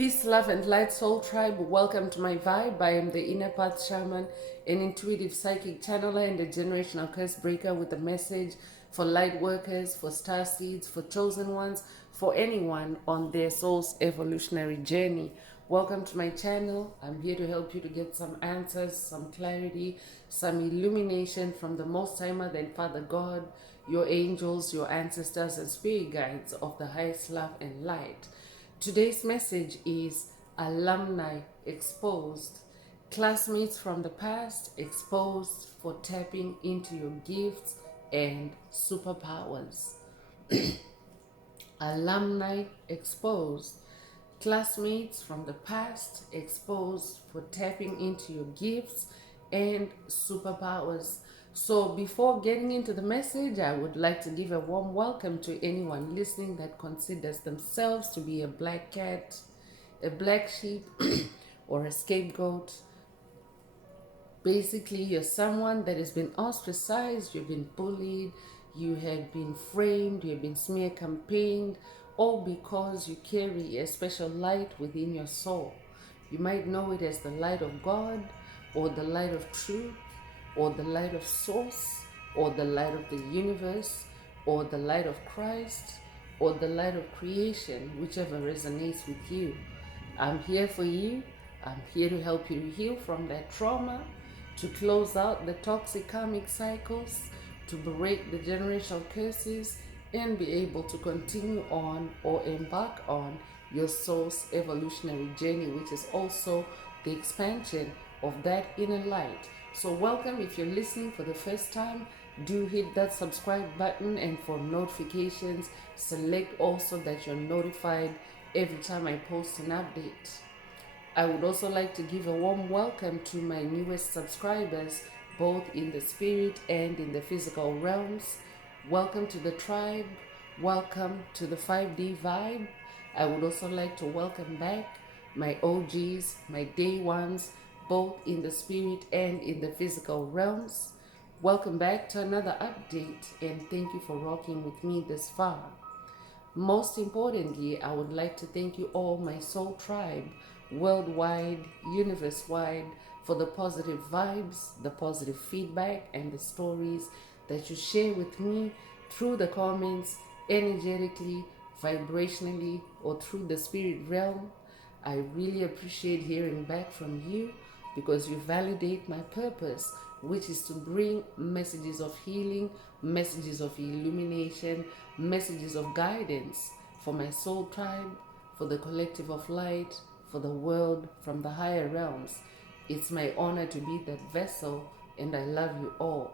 Peace, love, and light, soul tribe. Welcome to my vibe. I am the inner path shaman, an intuitive psychic channeler, and a generational curse breaker with a message for light workers, for star seeds, for chosen ones, for anyone on their soul's evolutionary journey. Welcome to my channel. I'm here to help you to get some answers, some clarity, some illumination from the Most High Mother and Father God, your angels, your ancestors, and spirit guides of the highest love and light. Today's message is Alumni Exposed. Classmates from the past exposed for tapping into your gifts and superpowers. Alumni exposed. Classmates from the past exposed for tapping into your gifts and superpowers. So before getting into the message, I would like to give a warm welcome to anyone listening that considers themselves to be a black cat, a black sheep, or a scapegoat. Basically, you're someone that has been ostracized, you've been bullied, you have been framed, you have been smear campaigned, all because you carry a special light within your soul. You might know it as the light of God, or the light of truth, or the light of source, or the light of the universe, or the light of Christ, or the light of creation, whichever resonates with you. I'm here for you. I'm here to help you to heal from that trauma, to close out the toxic karmic cycles, to break the generational curses, and be able to continue on or embark on your soul's evolutionary journey, which is also the expansion of that inner light. So welcome. If you're listening for the first time, do hit that subscribe button, and for notifications, select also that you're notified every time I post an update. I would also like to give a warm welcome to my newest subscribers, both in the spirit and in the physical realms. Welcome to the tribe. Welcome to the 5D vibe. I would also like to welcome back my OGs, my day ones, both in the spirit and in the physical realms. Welcome back to another update, and thank you for rocking with me this far. Most importantly, I would like to thank you all, my soul tribe, worldwide, universe-wide, for the positive vibes, the positive feedback, and the stories that you share with me through the comments, energetically, vibrationally, or through the spirit realm. I really appreciate hearing back from you, because you validate my purpose, which is to bring messages of healing, messages of illumination, messages of guidance for my soul tribe, for the collective of light, for the world from the higher realms. It's my honor to be that vessel, and I love you all.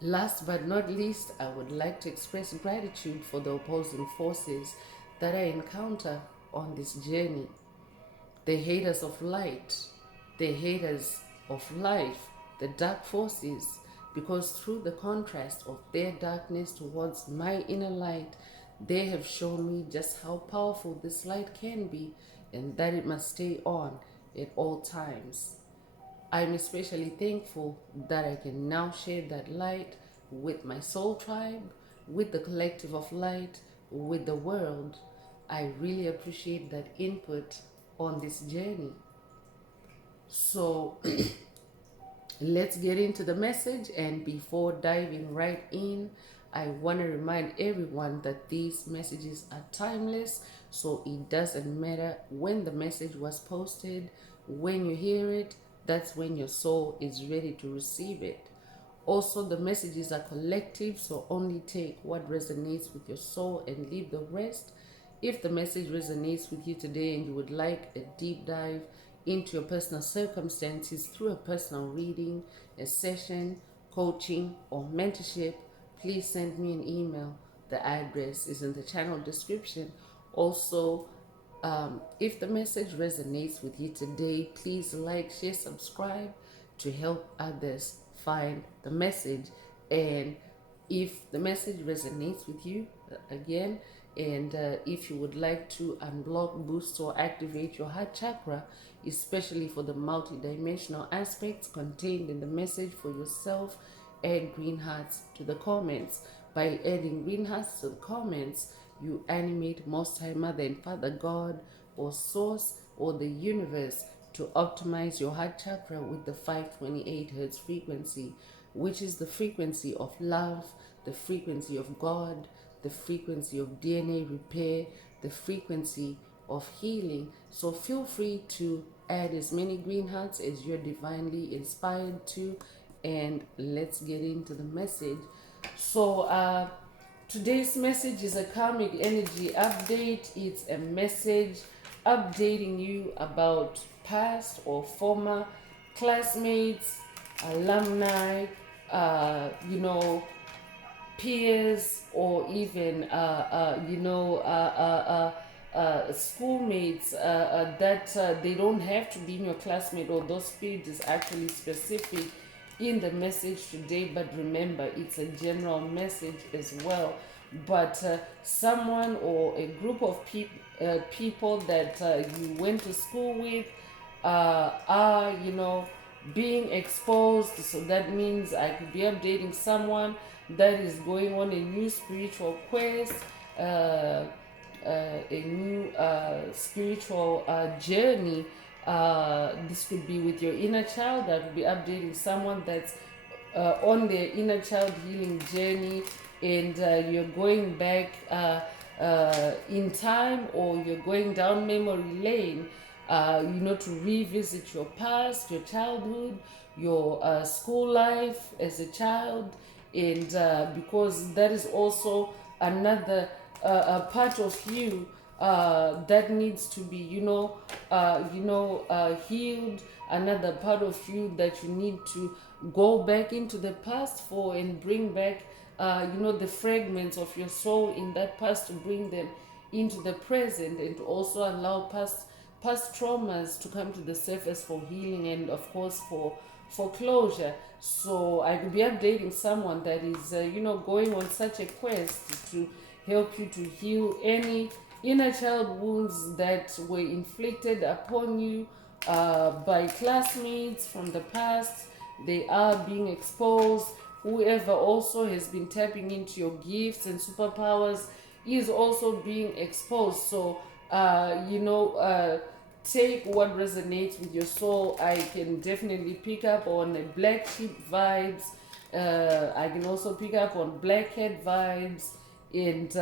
Last but not least, I would like to express gratitude for the opposing forces that I encounter on this journey. The haters of light, the haters of life, the dark forces, because through the contrast of their darkness towards my inner light, they have shown me just how powerful this light can be, and that it must stay on at all times. I'm especially thankful that I can now share that light with my soul tribe, with the collective of light, with the world. I really appreciate that input on this journey. So let's get into the message, and before diving right in, I want to remind everyone that these messages are timeless, so it doesn't matter when the message was posted. When you hear it, that's when your soul is ready to receive it. Also, the messages are collective, so only take what resonates with your soul and leave the rest. If the message resonates with you today and you would like a deep dive into your personal circumstances through a personal reading, a session, coaching, or mentorship, please send me an email. The address is in the channel description. Also, if the message resonates with you today, please like, share, subscribe to help others find the message. And if the message resonates with you, again, and if you would like to unblock, boost, or activate your heart chakra, especially for the multidimensional aspects contained in the message for yourself, add green hearts to the comments. By adding green hearts to the comments, you animate Most High Mother and Father God or source or the universe to optimize your heart chakra with the 528 hertz frequency, which is the frequency of love, the frequency of God, the frequency of DNA repair, the frequency of healing. So feel free to add as many green hearts as you're divinely inspired to, and let's get into the message. So today's message is a karmic energy update. It's a message updating you about past or former classmates, alumni, you know, peers, or even schoolmates that they don't have to be in your classmate, or those spirit is actually specific in the message today. But remember, it's a general message as well. But someone or a group of people that you went to school with are, being exposed. So that means I could be updating someone that is going on a new spiritual quest, a new spiritual journey. This could be with your inner child. That would be updating someone that's on their inner child healing journey, and you're going back in time, or you're going down memory lane, to revisit your past, your childhood, your school life as a child. And because that is also another a part of you that needs to be, healed. Another part of you that you need to go back into the past for, and bring back, the fragments of your soul in that past, to bring them into the present, and to also allow past traumas to come to the surface for healing, and of course for closure. So I could be updating someone that is, going on such a quest to help you to heal any inner child wounds that were inflicted upon you by classmates from the past. They are being exposed. Whoever also has been tapping into your gifts and superpowers is also being exposed. So, take what resonates with your soul. I can definitely pick up on the black sheep vibes. I can also pick up on blackhead vibes, and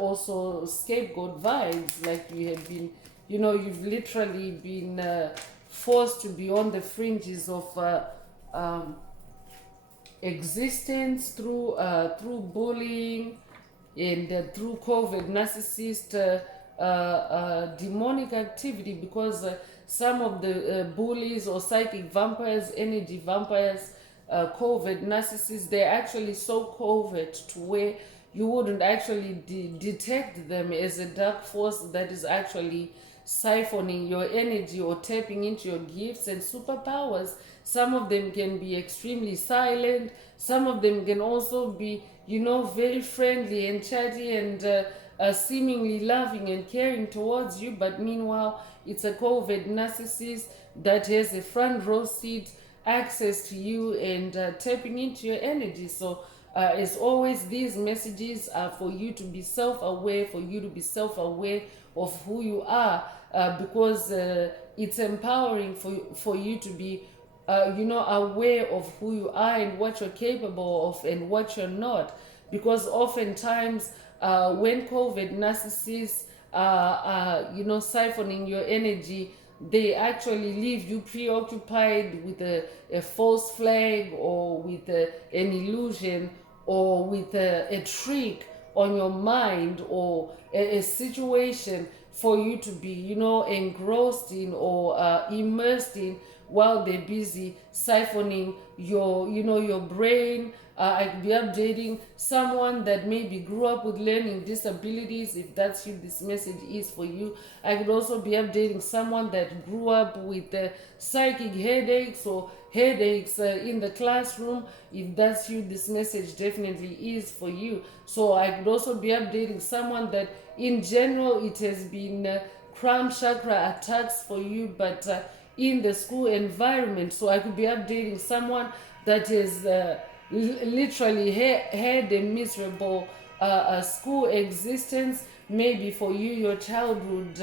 also scapegoat vibes. Like you have been, you've literally been forced to be on the fringes of existence through bullying, and through COVID, narcissist, demonic activity, because some of the bullies or psychic vampires, energy vampires, COVID narcissists, they're actually so covert to where you wouldn't actually detect them as a dark force that is actually siphoning your energy or tapping into your gifts and superpowers. Some of them can be extremely silent. Some of them can also be, very friendly and chatty, and seemingly loving and caring towards you. But meanwhile, it's a covert narcissist that has a front row seat access to you, and tapping into your energy. So as always, these messages are for you to be self-aware, for you to be self-aware of who you are, because it's empowering for you to be aware of who you are and what you're capable of and what you're not. Because oftentimes when COVID narcissists are siphoning your energy, they actually leave you preoccupied with a false flag, or with an illusion, or with a trick on your mind, or a situation for you to be, engrossed in, or immersed in, while they're busy siphoning your brain. I could be updating someone that maybe grew up with learning disabilities. If that's you, this message is for you. I could also be updating someone that grew up with psychic headaches, or headaches in the classroom. If that's you, this message definitely is for you. So I could also be updating someone that in general it has been crown chakra attacks for you, but in the school environment. So I could be updating someone that is literally had a miserable school existence, maybe for you, your childhood,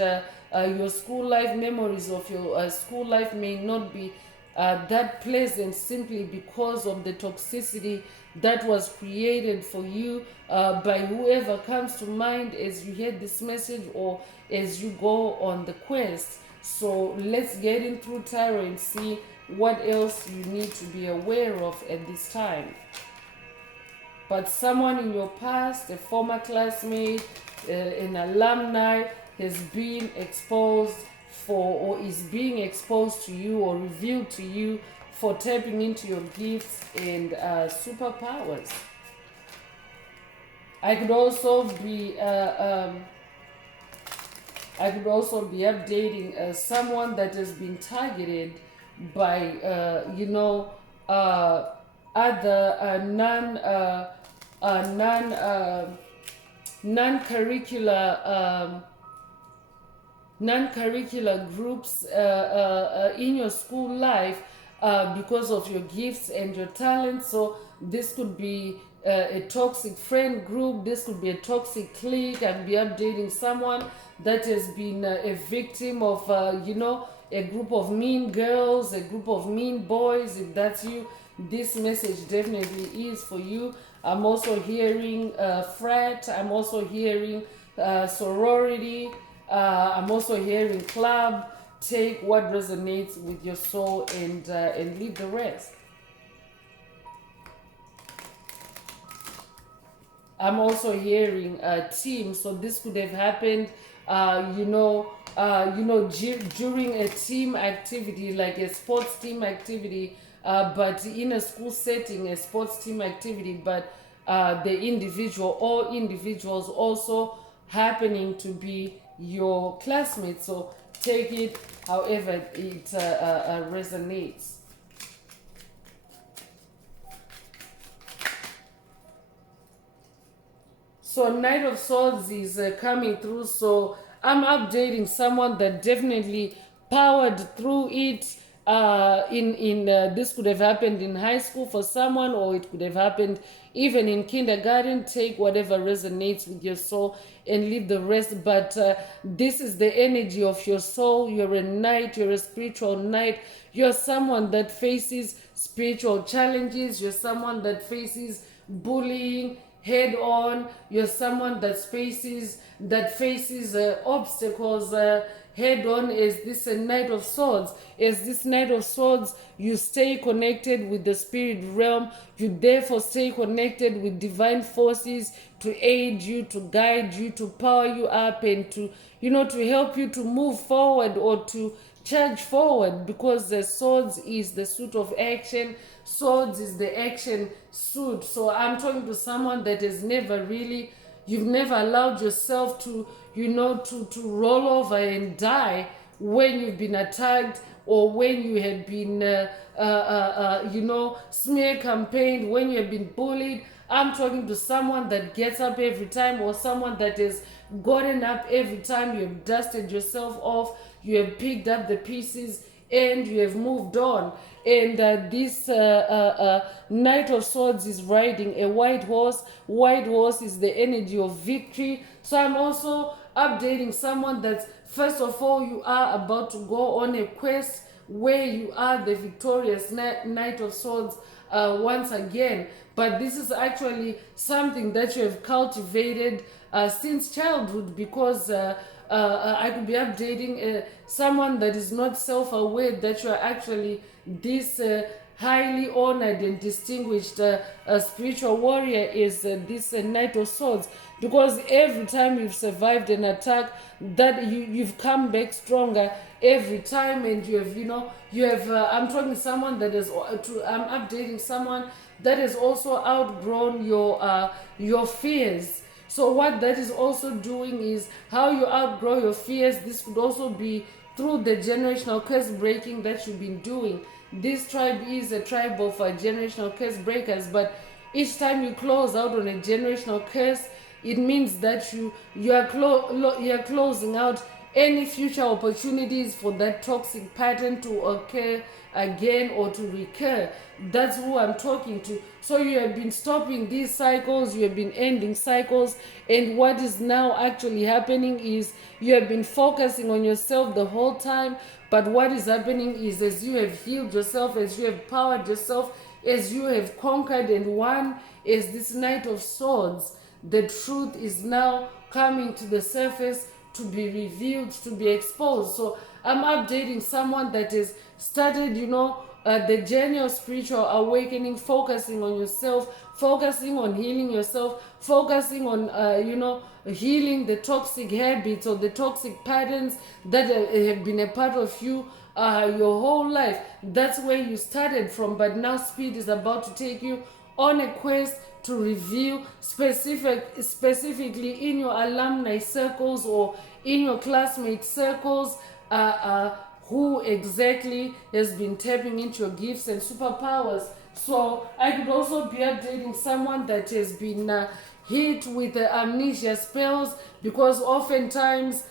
your school life, memories of your school life may not be that pleasant, simply because of the toxicity that was created for you by whoever comes to mind as you hear this message or as you go on the quest. So let's get in through tarot and see what else you need to be aware of at this time. But someone in your past, a former classmate, an alumni, has been exposed for, or is being exposed to you or revealed to you for tapping into your gifts and superpowers. I could also be updating someone that has been targeted by other non-curricular groups in your school life because of your gifts and your talents. So this could be a toxic friend group, this could be a toxic clique. I'd be updating someone that has been a victim of a group of mean girls, a group of mean boys. If that's you, this message definitely is for you. I'm also hearing frat, I'm also hearing sorority, I'm also hearing club. Take what resonates with your soul and leave the rest. I'm also hearing team. So this could have happened, during a team activity, like a sports team activity, but in a school setting, a sports team activity, but the individual or individuals also happening to be your classmates. So take it however it resonates. So Knight of Swords is coming through. So I'm updating someone that definitely powered through it. This could have happened in high school for someone, or it could have happened even in kindergarten. Take whatever resonates with your soul and leave the rest. But this is the energy of your soul. You're a knight, you're a spiritual knight. You're someone that faces spiritual challenges. You're someone that faces bullying head on. You're someone that faces obstacles head on. As this Knight of Swords, you stay connected with the spirit realm. You therefore stay connected with divine forces to aid you, to guide you, to power you up, and to help you to move forward or to charge forward, because the swords is the suit of action. Swords is the action suit. So I'm talking to someone that has you've never allowed yourself to roll over and die when you've been attacked, or when you have been smear campaigned, when you have been bullied. I'm talking to someone that gets up every time, or someone that has gotten up every time. You have dusted yourself off, you have picked up the pieces, and you have moved on. And this Knight of Swords is riding a white horse. White horse is the energy of victory. So I'm also updating someone that, first of all, you are about to go on a quest where you are the victorious Knight of Swords once again. But this is actually something that you have cultivated since childhood, because I could be updating someone that is not self-aware that you are actually this highly honored and distinguished spiritual warrior is this Knight of Swords, because every time you've survived an attack, that you've come back stronger every time. And I'm talking to someone that is I'm updating someone that has also outgrown your fears. So what that is also doing is how you outgrow your fears. This could also be through the generational curse breaking that you've been doing. This tribe is a tribe of generational curse breakers, but each time you close out on a generational curse, it means that you are closing out any future opportunities for that toxic pattern to occur again or to recur. That's who I'm talking to. So you have been stopping these cycles, you have been ending cycles, and what is now actually happening is you have been focusing on yourself the whole time. But what is happening is, as you have healed yourself, as you have powered yourself, as you have conquered and won, as this Knight of Swords, the truth is now coming to the surface, to be revealed, to be exposed. So I'm updating someone that has started, the journey of spiritual awakening, focusing on yourself, focusing on healing yourself, focusing on, healing the toxic habits or the toxic patterns that have been a part of you your whole life. That's where you started from, but now Spirit is about to take you on a quest to reveal specifically in your alumni circles or in your classmate circles who exactly has been tapping into your gifts and superpowers. So I could also be updating someone that has been hit with amnesia spells, because oftentimes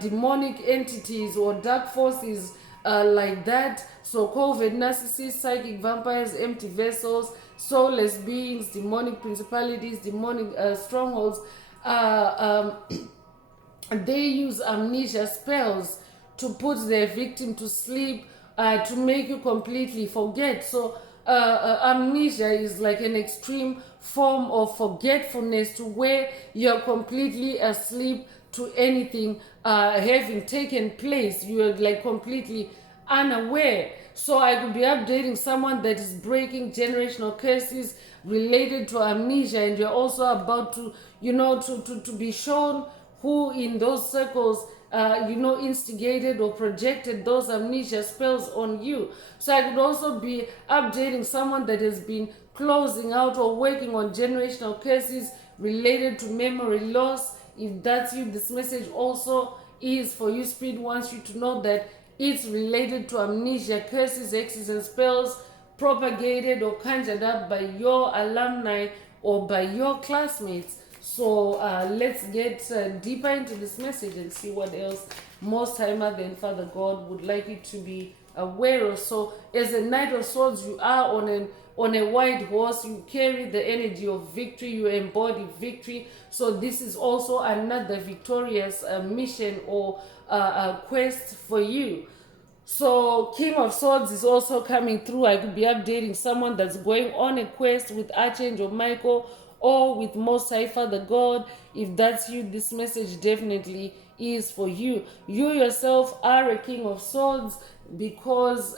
demonic entities or dark forces like that, so COVID, narcissists, psychic vampires, empty vessels, soulless beings, demonic principalities, demonic strongholds, they use amnesia spells to put their victim to sleep, to make you completely forget. So amnesia is like an extreme form of forgetfulness, to where you're completely asleep to anything having taken place. You're like completely unaware. So I could be updating someone that is breaking generational curses related to amnesia, and you're also about to, to be shown who in those circles instigated or projected those amnesia spells on you. So I could also be updating someone that has been closing out or working on generational curses related to memory loss. If that's you, this message also is for you. Spirit wants you to know that it's related to amnesia, curses, hexes, and spells propagated or conjured up by your alumni or by your classmates. So let's get deeper into this message and see what else Most High Mother and Father God would like you to be aware of. So as a Knight of Swords, you are on a white horse. You carry the energy of victory. You embody victory. So this is also another victorious mission or quest for you. So King of Swords is also coming through. I could be updating someone that's going on a quest with Archangel Michael or with Most High Father God. If that's you, this message definitely is for you. You yourself are a King of Swords, because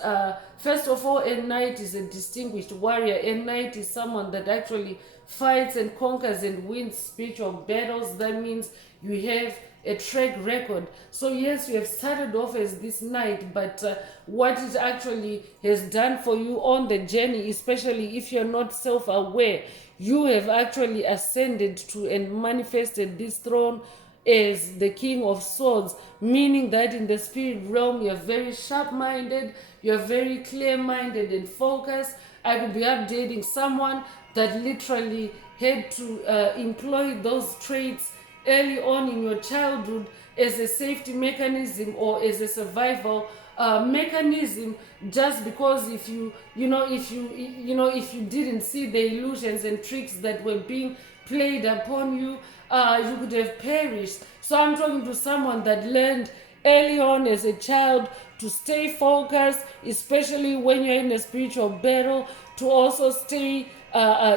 first of all, a knight is a distinguished warrior. A knight is someone that actually fights and conquers and wins spiritual battles. That means you have a track record. So yes, you have started off as this knight, but what it actually has done for you on the journey, especially if you're not self-aware, you have actually ascended to and manifested this throne as the King of Swords, meaning that in the spirit realm you're very sharp-minded, you're very clear-minded and focused. I could be updating someone that literally had to employ those traits early on in your childhood as a safety mechanism or as a survival mechanism, just because if you didn't see the illusions and tricks that were being played upon you, you could have perished. So I'm talking to someone that learned early on as a child to stay focused, especially when you're in a spiritual battle, to also stay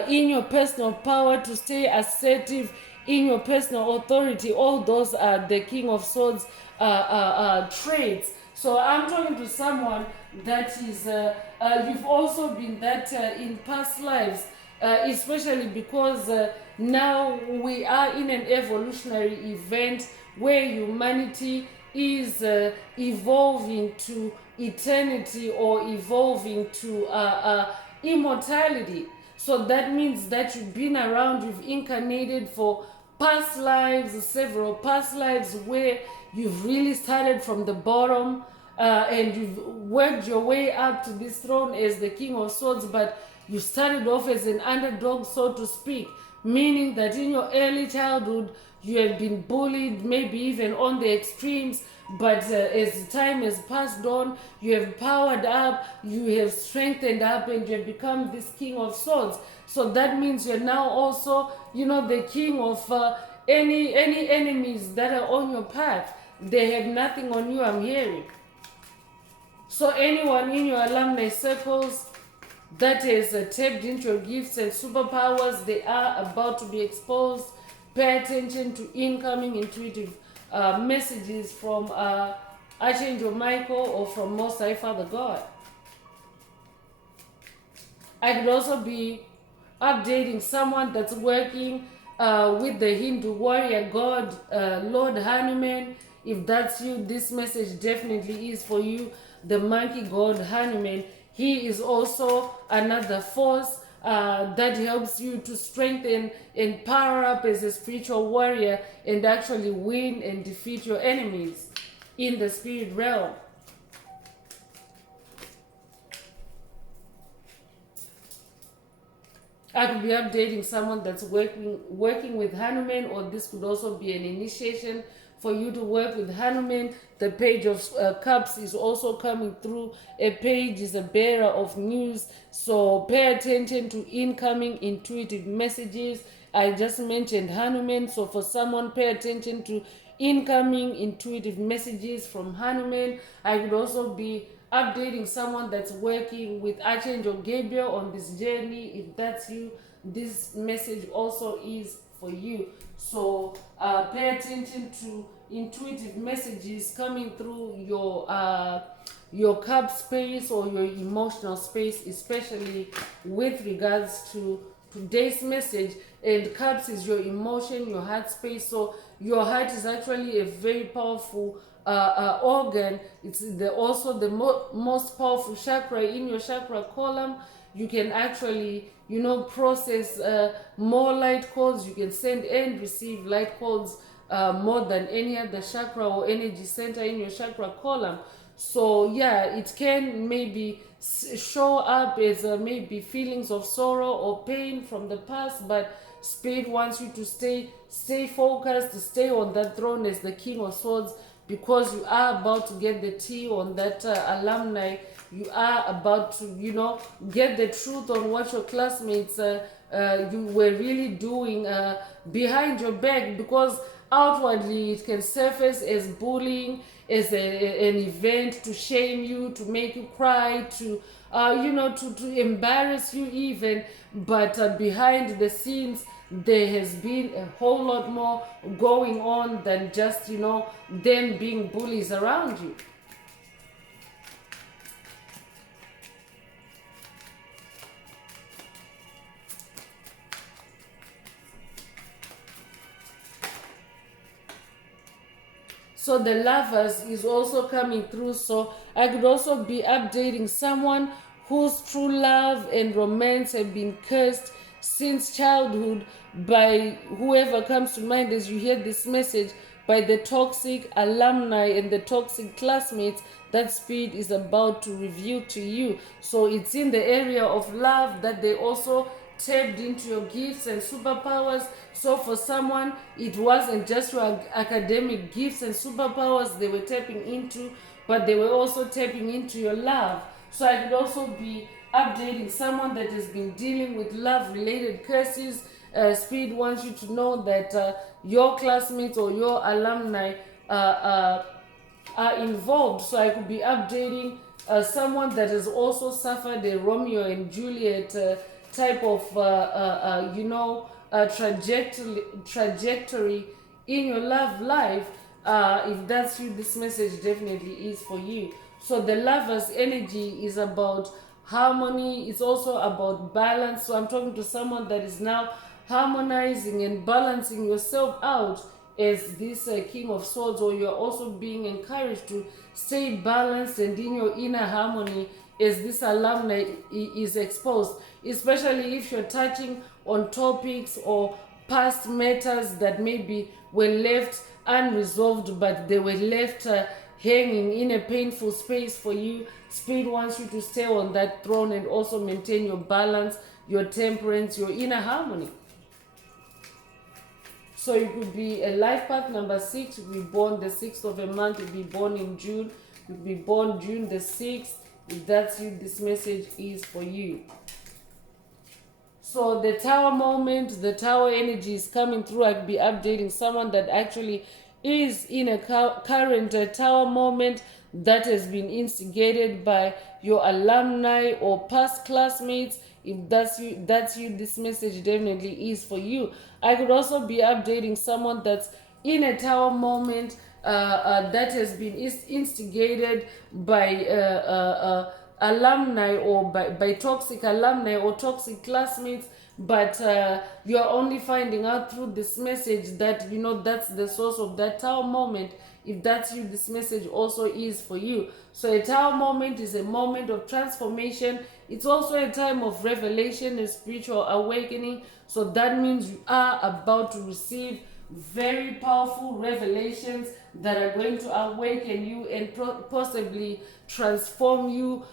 in your personal power, to stay assertive in your personal authority. All those are the King of Swords traits. So I'm talking to someone that is, you've also been that in past lives, especially because now we are in an evolutionary event where humanity is evolving to eternity or evolving to immortality. So that means that you've been around, you've incarnated for past lives, several past lives, where you've really started from the bottom and you've worked your way up to this throne as the King of Swords. But You started off as an underdog, so to speak, meaning that in your early childhood you have been bullied, maybe even on the extremes, but as time has passed on, you have powered up, you have strengthened up, and you have become this king of swords. So that means you're now also, the king of any enemies that are on your path. They have nothing on you, I'm hearing. So anyone in your alumni circles that is tapped into your gifts and superpowers, they are about to be exposed. Pay attention to incoming intuitive messages from Archangel Michael or from Most High Father God. I could also be updating someone that's working with the Hindu warrior god Lord Hanuman. If that's you, this message definitely is for you. The monkey god Hanuman, he is also another force that helps you to strengthen and power up as a spiritual warrior and actually win and defeat your enemies in the spirit realm. I could be updating someone that's working with Hanuman, or this could also be an initiation for you to work with Hanuman. The page of cups is also coming through. A page is a bearer of news, so pay attention to incoming intuitive messages. I just mentioned Hanuman, so for someone, pay attention to incoming intuitive messages from Hanuman. I could also be updating someone that's working with Archangel Gabriel on this journey. If that's you, this message also is for you. So pay attention to intuitive messages coming through your cup space or your emotional space, especially with regards to today's message. And cups is your emotion, your heart space. So your heart is actually a very powerful organ. It's also the most powerful chakra in your chakra column. You can actually process more light codes. You can send and receive light codes more than any other chakra or energy center in your chakra column. So yeah, it can maybe show up as maybe feelings of sorrow or pain from the past, but Spirit wants you to stay focused, to stay on that throne as the King of Swords, because you are about to get the tea on that alumni. You are about to, get the truth on what your classmates you were really doing behind your back, because outwardly it can surface as bullying, as an event to shame you, to make you cry, to to embarrass you even, but behind the scenes there has been a whole lot more going on than just them being bullies around you. So the lovers is also coming through. So I could also be updating someone whose true love and romance have been cursed since childhood by whoever comes to mind as you hear this message, by the toxic alumni and the toxic classmates that Spirit is about to reveal to you. So it's in the area of love that they also tapped into your gifts and superpowers. So for someone, it wasn't just your academic gifts and superpowers they were tapping into, but they were also tapping into your love. So I could also be updating someone that has been dealing with love-related curses. Spirit wants you to know that your classmates or your alumni are involved. So I could be updating someone that has also suffered a Romeo and Juliet type of trajectory in your love life. If that's you, this message definitely is for you. So the lover's energy is about harmony. It's also about balance. So I'm talking to someone that is now harmonizing and balancing yourself out as this King of Swords, or you're also being encouraged to stay balanced and in your inner harmony as this alumni is exposed, especially if you're touching on topics or past matters that maybe were left unresolved, but they were left hanging in a painful space for you. Spirit wants you to stay on that throne and also maintain your balance, your temperance, your inner harmony. So you could be a life path number 6, you could be born the 6th of a month, you could be born in June, you could be born June the 6th. If that's you, this message is for you. So the tower moment, the tower energy is coming through. I could be updating someone that actually is in a current tower moment that has been instigated by your alumni or past classmates. If that's you, this message definitely is for you. I could also be updating someone that's in a tower moment that has been instigated by alumni or by toxic alumni or toxic classmates, but you're only finding out through this message that that's the source of that tower moment. If that's you, this message also is for you. So a tower moment is a moment of transformation. It's also a time of revelation and spiritual awakening. So that means you are about to receive very powerful revelations that are going to awaken you and possibly transform you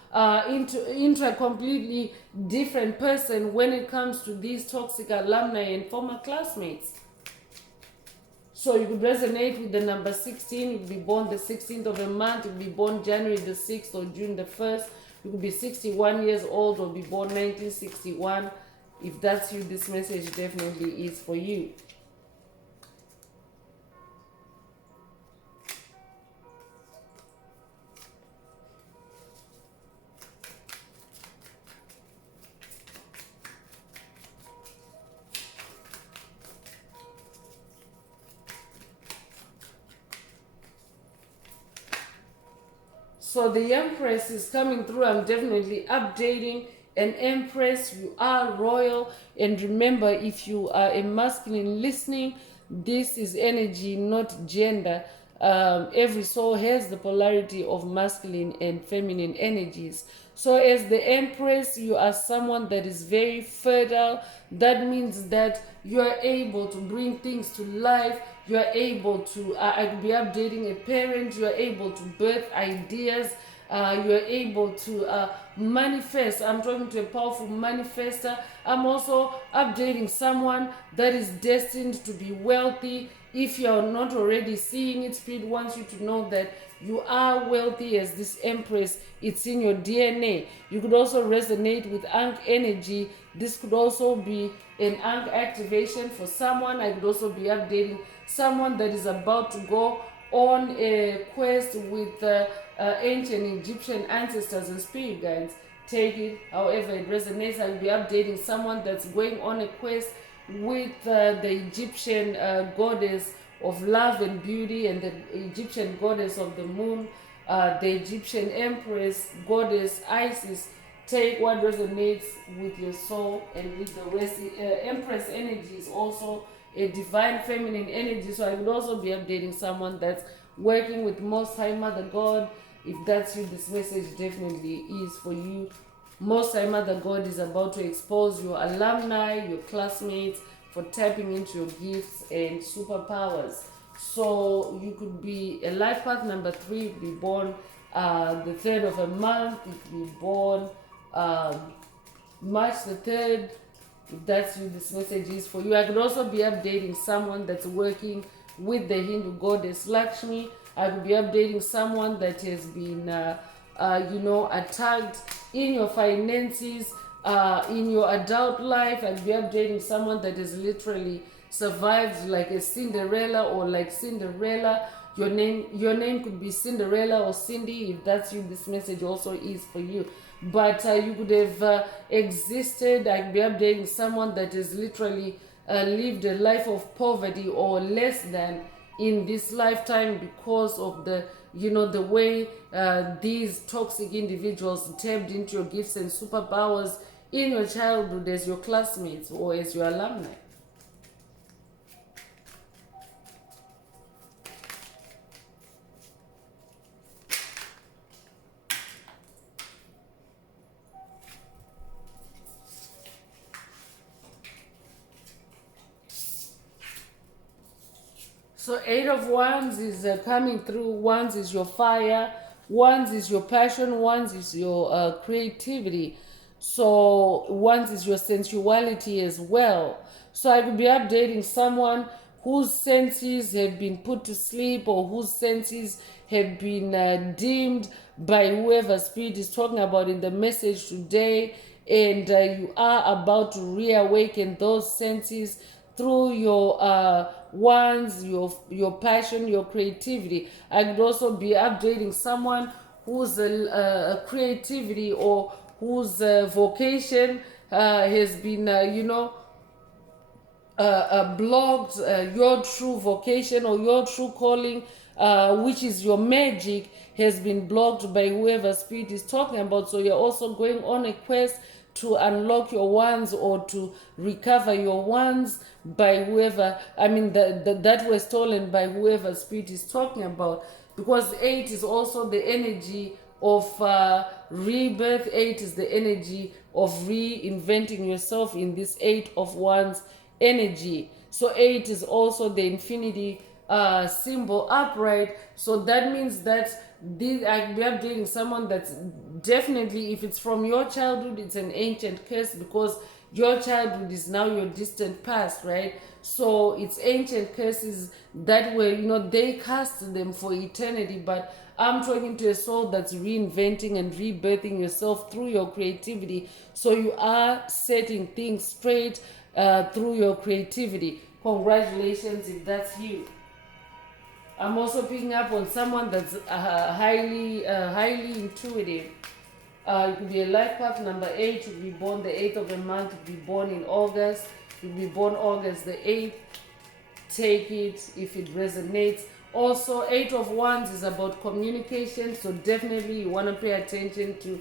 into a completely different person when it comes to these toxic alumni and former classmates. So you could resonate with the number 16. You could be born the 16th of a month. You could be born January the 6th or June the 1st. You could be 61 years old or be born 1961. If that's you, this message definitely is for you. So the Empress is coming through. I'm definitely updating an Empress. You are royal. And remember, if you are a masculine listening, this is energy, not gender. Every soul has the polarity of masculine and feminine energies. So as the Empress, you are someone that is very fertile. That means that you are able to bring things to life. You are able to, I could be updating a parent. You are able to birth ideas. You are able to manifest. I'm talking to a powerful manifester. I'm also updating someone that is destined to be wealthy. If you're not already seeing it, Spirit wants you to know that you are wealthy as this Empress. It's in your DNA. You could also resonate with Ankh energy. This could also be an Ankh activation for someone. I could also be updating someone that is about to go on a quest with ancient Egyptian ancestors and spirit guides. Take it however it resonates. I'll be updating someone that's going on a quest with the Egyptian goddess of love and beauty and the Egyptian goddess of the moon, the Egyptian empress goddess Isis. Take what resonates with your soul and with the rest. Empress energy is also a divine feminine energy. So I would also be updating someone that's working with Most High Mother God. If that's you, this message definitely is for you. Most High Mother God is about to expose your alumni, your classmates for tapping into your gifts and superpowers. So you could be a life path number 3, you could be born the 3rd of a month, you could be born March the 3rd. If that's you, this message is for you. I could also be updating someone that's working with the Hindu goddess Lakshmi. I could be updating someone that has been, attacked in your finances, in your adult life. I could be updating someone that has literally survived like a Cinderella or like Cinderella. Your name could be Cinderella or Cindy. If that's you, this message also is for you. But you could have existed. I could be updating someone that has literally lived a life of poverty or less than in this lifetime because of the way these toxic individuals tapped into your gifts and superpowers in your childhood as your classmates or as your alumni. So Eight of Wands is coming through. Wands is your fire. Wands is your passion. Wands is your creativity. So Wands is your sensuality as well. So I could be updating someone whose senses have been put to sleep, or whose senses have been dimmed by whoever spirit is talking about in the message today, and you are about to reawaken those senses through your wands, your passion, your creativity. I could also be updating someone whose creativity, or whose vocation has been, blocked. Your true vocation or your true calling, which is your magic, has been blocked by whoever spirit is talking about. So you're also going on a quest to unlock your wands, or to recover your wands by whoever, that were stolen by whoever spirit is talking about. Because 8 is also the energy of rebirth. 8 is the energy of reinventing yourself in this 8 of wands energy. So 8 is also the infinity symbol upright. So that means that I be updating someone that's definitely, if it's from your childhood, it's an ancient curse, because your childhood is now your distant past, right? So it's ancient curses that were, they cast them for eternity. But I'm talking to a soul that's reinventing and rebirthing yourself through your creativity. So you are setting things straight through your creativity. Congratulations if that's you. I'm also picking up on someone that's highly intuitive. You could be a life path number 8. You could be born the 8th of the month. You could be born in August. You could be born August the 8th. Take it if it resonates. Also, 8 of Wands is about communication. So definitely you want to pay attention to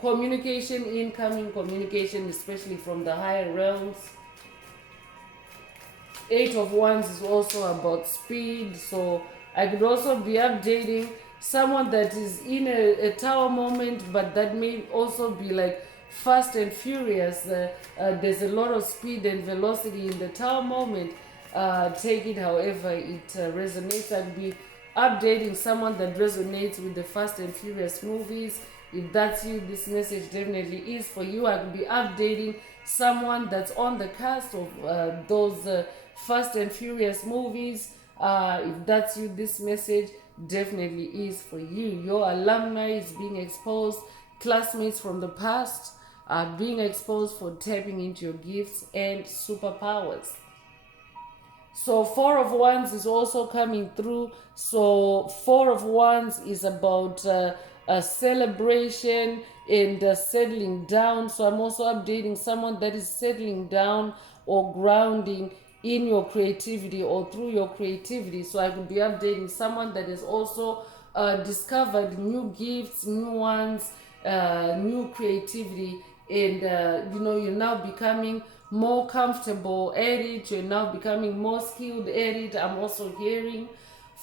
communication, incoming communication, especially from the higher realms. 8 of Wands is also about speed. So I could also be updating someone that is in a tower moment, but that may also be like fast and furious. There's a lot of speed and velocity in the tower moment. Take it however it resonates. I'd be updating someone that resonates with the Fast and Furious movies. If that's you, this message definitely is for you. I could be updating someone that's on the cast of those Fast and Furious movies. If that's you, this message definitely is for you. Your alumni is being exposed. Classmates from the past are being exposed for tapping into your gifts and superpowers. So 4 of Wands is also coming through. So 4 of Wands is about a celebration and settling down. So I'm also updating someone that is settling down or grounding in your creativity or through your creativity. So I could be updating someone that has also discovered new gifts, new ones, new creativity, and you're now becoming more comfortable at it. You're now becoming more skilled at it. I'm also hearing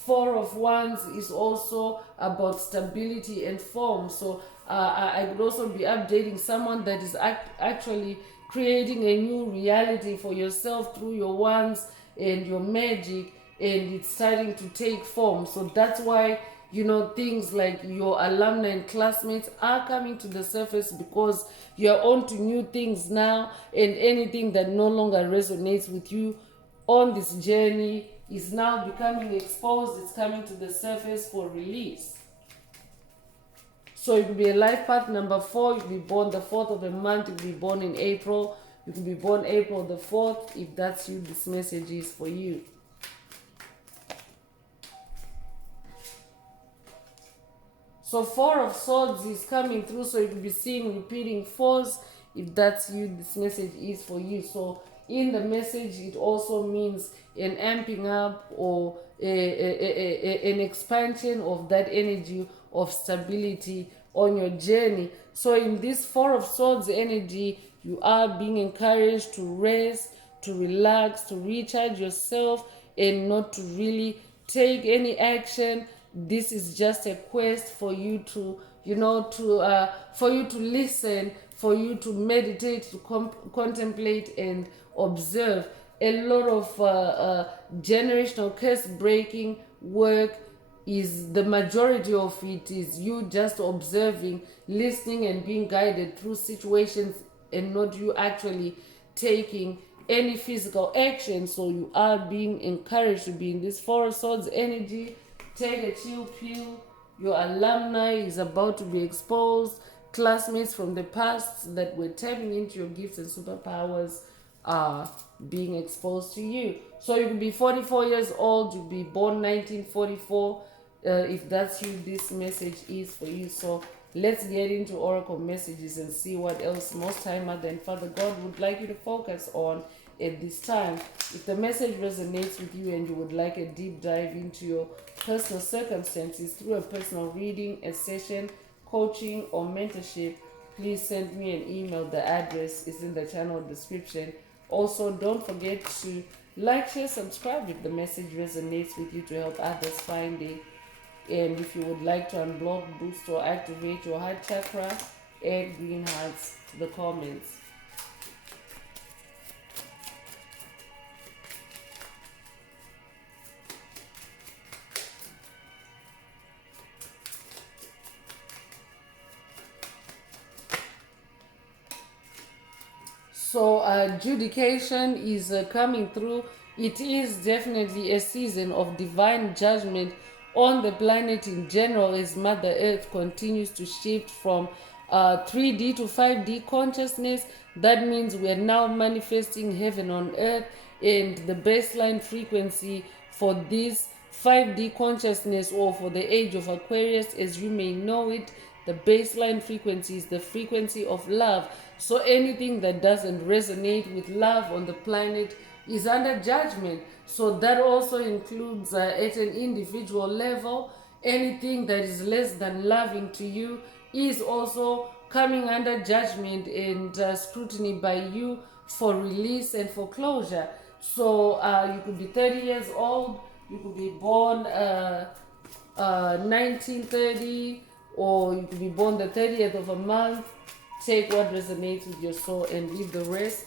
4 of Wands is also about stability and form. So I could also be updating someone that is actually creating a new reality for yourself through your wands and your magic, and it's starting to take form. So that's why things like your alumni and classmates are coming to the surface, because you're on to new things now, and anything that no longer resonates with you on this journey is now becoming exposed. It's coming to the surface for release. So you could be a life path number 4. You could be born the 4th of the month. You could be born in April. You could be born April the 4th. If that's you, this message is for you. So 4 of Swords is coming through. So you could be seeing repeating 4s. If that's you, this message is for you. So in the message, it also means an amping up or an expansion of that energy of stability on your journey. So in this 4 of Swords energy, you are being encouraged to rest, to relax, to recharge yourself, and not to really take any action. This is just a quest for you to for you to listen, for you to meditate, to contemplate and observe. a lot of generational curse breaking work. Is the majority of it is you just observing, listening, and being guided through situations, and not you actually taking any physical action. So you are being encouraged to be in this Four of Swords energy. Take a chill pill. Your alumni is about to be exposed. Classmates from the past that were tapping into your gifts and superpowers are being exposed to you. So you could be 44 years old, you could be born 1944. If that's you, this message is for you. So let's get into oracle messages and see what else Most High Mother and Father God would like you to focus on at this time. If the message resonates with you and you would like a deep dive into your personal circumstances through a personal reading, a session, coaching, or mentorship, please send me an email. The address is in the channel description. Also, don't forget to like, share, subscribe if the message resonates with you to help others find it. And if you would like to unblock, boost, or activate your heart chakra, add green hearts to the comments. So adjudication is coming through. It is definitely a season of divine judgment on the planet in general, as Mother Earth continues to shift from 3D to 5D consciousness. That means we are now manifesting heaven on earth, and the baseline frequency for this 5D consciousness, or for the age of Aquarius as you may know it, the baseline frequency is the frequency of love. So anything that doesn't resonate with love on the planet is under judgment. So that also includes at an individual level, anything that is less than loving to you is also coming under judgment and scrutiny by you for release and for closure. So you could be 30 years old, you could be born 1930, or you could be born the 30th of a month. Take what resonates with your soul and leave the rest.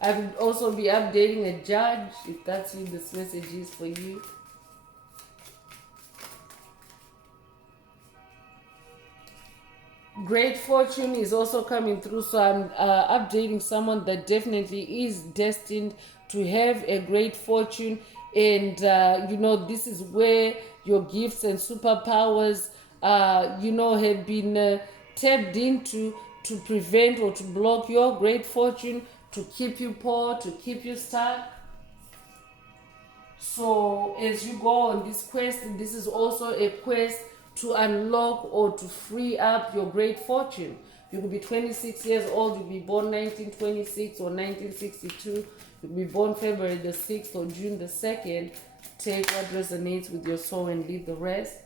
I would also be updating a judge if that's who this message is for you. Great fortune is also coming through, so I'm updating someone that definitely is destined to have a great fortune. And this is where your gifts and superpowers have been tapped into to prevent or to block your great fortune, to keep you poor, to keep you stuck. So as you go on this quest, this is also a quest to unlock or to free up your great fortune. You could be 26 years old, you could be born 1926 or 1962, you could be born February the 6th or June the 2nd. Take what resonates with your soul and leave the rest.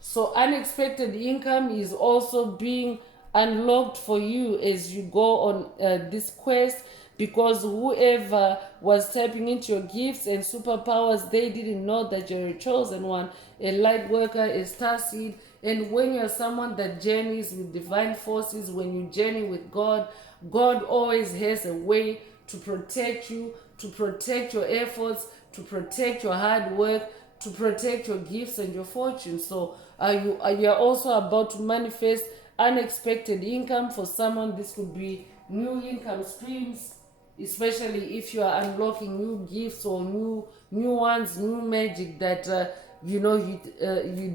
So unexpected income is also being unlocked for you as you go on this quest, because whoever was tapping into your gifts and superpowers, they didn't know that you're a chosen one, a light worker, a starseed. And when you're someone that journeys with divine forces, when you journey with God, God always has a way to protect you, to protect your efforts, to protect your hard work, to protect your gifts and your fortune. So you are also about to manifest unexpected income for someone. This could be new income streams, especially if you are unlocking new gifts or new ones, new magic that you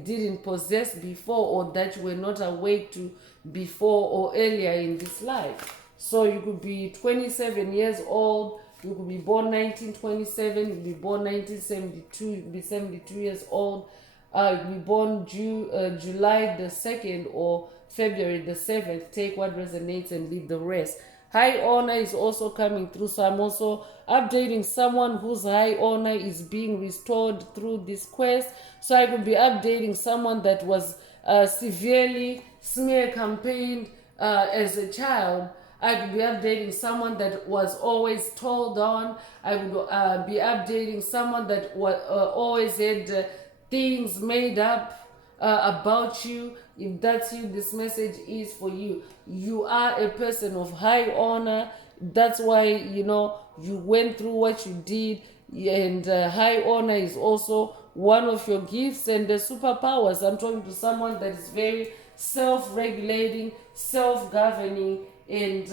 didn't possess before, or that you were not awake to before or earlier in this life. So you could be 27 years old, you could be born 1927, you could be born 1972, you could be 72 years old, you could be born July the 2nd or February the 7th. Take what resonates and leave the rest. High honor is also coming through, so I'm also updating someone whose high honor is being restored through this quest. So I could be updating someone that was severely smear campaigned as a child. I could be updating someone that was always told on. I would be updating someone that always had things made up about you. If that's you, this message is for you. You are a person of high honor. That's why, you know, you went through what you did. And high honor is also one of your gifts and the superpowers. I'm talking to someone that is very self-regulating, self-governing, and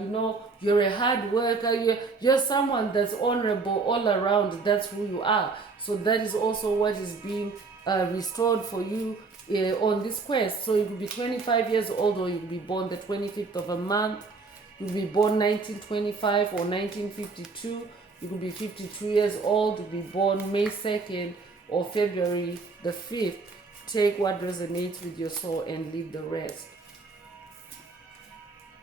you know, you're a hard worker. You're someone that's honorable all around. That's who you are. So that is also what is being restored for you on this quest. So you could be 25 years old, or you could be born the 25th of a month. You could be born 1925 or 1952. You could be 52 years old. You could be born May 2nd or February the 5th. Take what resonates with your soul and leave the rest.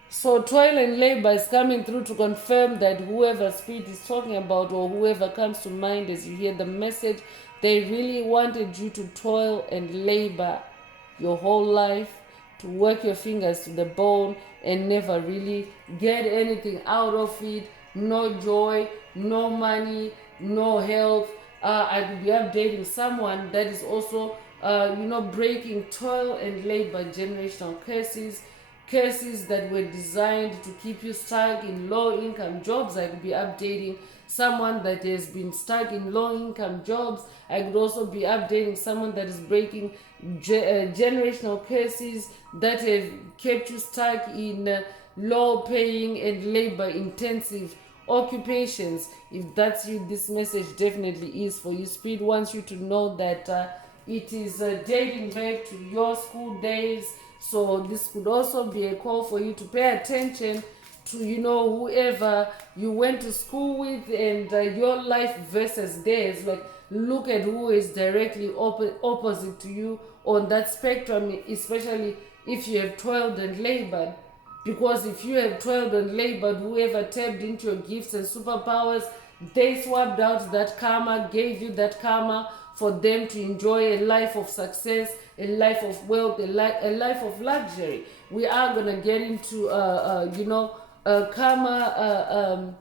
So toil and labor is coming through to confirm that whoever spirit is talking about, or whoever comes to mind as you hear the message, they really wanted you to toil and labor your whole life, to work your fingers to the bone and never really get anything out of it. No joy, no money, no health. I will be updating someone that is also, you know, breaking toil and labor generational curses that were designed to keep you stuck in low income jobs. I could be updating someone that has been stuck in low income jobs. I could also be updating someone that is breaking generational curses that have kept you stuck in low paying and labor intensive occupations. If that's you, this message definitely is for you. Spirit wants you to know that it is dating back to your school days. So this could also be a call for you to pay attention to, you know, whoever you went to school with, and your life versus theirs. Like, look at who is directly opposite to you on that spectrum, especially if you have toiled and labored. Because if you have toiled and labored, whoever tapped into your gifts and superpowers, they swapped out that karma, gave you that karma for them to enjoy a life of success, a life of wealth, a life of luxury. We are going to get into, you know, karma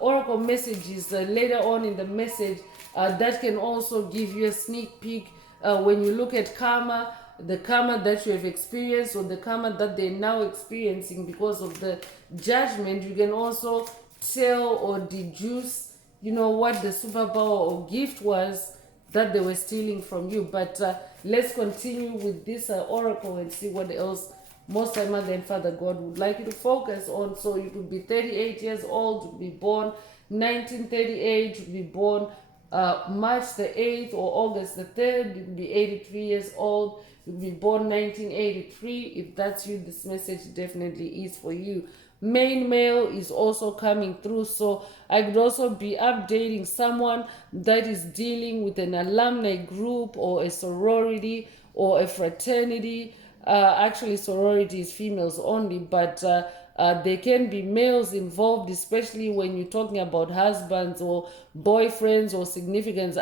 oracle messages later on in the message that can also give you a sneak peek when you look at karma, the karma that you have experienced, or the karma that they're now experiencing because of the judgment. You can also tell or deduce, you know, what the superpower or gift was that they were stealing from you. But let's continue with this oracle and see what else Most High Mother and Father God would like you to focus on. So you could be 38 years old, you could be born 1938, you could be born March the 8th or August the 3rd, you could be 83 years old, you could be born 1983. If that's you, this message definitely is for you. Main male is also coming through, so I could also be updating someone that is dealing with an alumni group or a sorority or a fraternity. Actually, sorority is females only, but there can be males involved, especially when you're talking about husbands or boyfriends or significant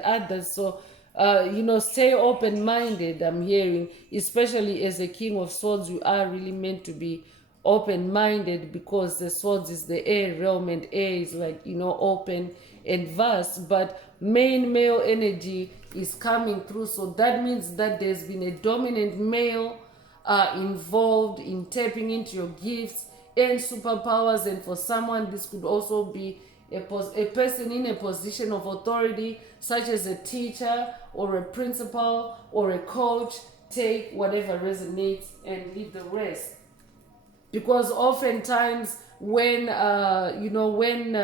others. So you know, stay open-minded. I'm hearing, especially as a King of Swords, you are really meant to be open-minded, because the swords is the air realm, and air is like, you know, open and vast. But main male energy is coming through, so that means that there's been a dominant male involved in tapping into your gifts and superpowers. And for someone, this could also be a person in a position of authority, such as a teacher or a principal or a coach. Take whatever resonates and leave the rest. Because oftentimes when you know, when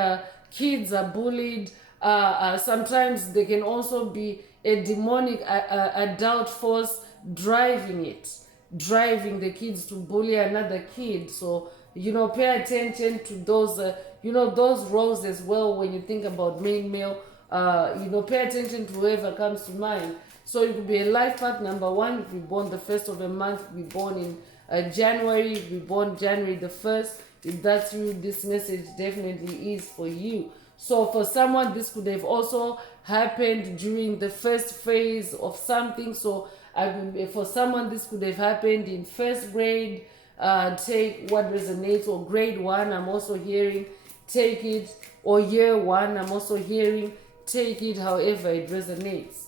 kids are bullied, sometimes there can also be a demonic adult force driving the kids to bully another kid. So, you know, pay attention to those you know, those roles as well when you think about main male. You know, pay attention to whoever comes to mind. So you could be a life path number 1 if you're born the 1st of a month, if you're born in January, if you're born January the 1st. If that's you, this message definitely is for you. So for someone, this could have also happened during the first phase of something. So for someone, this could have happened in first grade. Take what resonates, or grade 1, I'm also hearing take it, or year 1, I'm also hearing take it, however it resonates.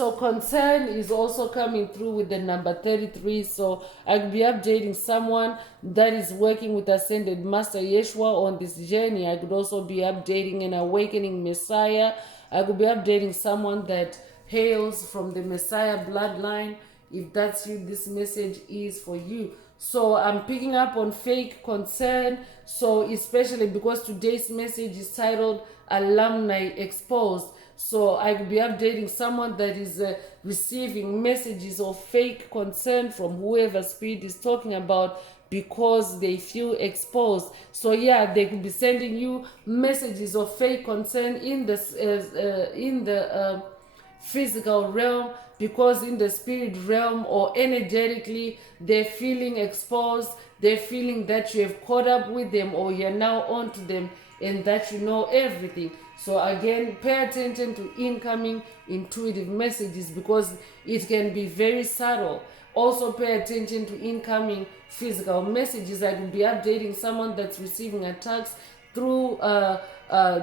So concern is also coming through with the number 33. So I could be updating someone that is working with Ascended Master Yeshua on this journey. I could also be updating an awakening Messiah. I could be updating someone that hails from the Messiah bloodline. If that's you, this message is for you. So I'm picking up on fake concern. So especially because today's message is titled Alumni Exposed. So I will be updating someone that is receiving messages of fake concern from whoever spirit is talking about because they feel exposed. So yeah, they could be sending you messages of fake concern in the physical realm, because in the spirit realm or energetically they're feeling exposed. They're feeling that you have caught up with them or you're now on to them and that you know everything. So again, pay attention to incoming intuitive messages because it can be very subtle. Also pay attention to incoming physical messages. I could be updating someone that's receiving attacks through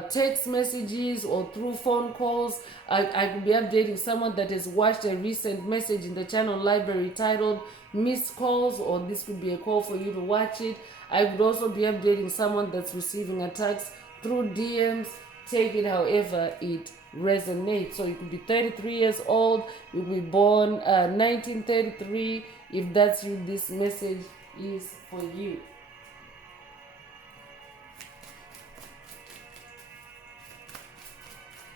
text messages or through phone calls. I could be updating someone that has watched a recent message in the channel library titled Missed Calls, or this could be a call for you to watch it. I would also be updating someone that's receiving attacks through DMs. Take it however it resonates. So you could be 33 years old, you could be born 1933. If that's you, this message is for you.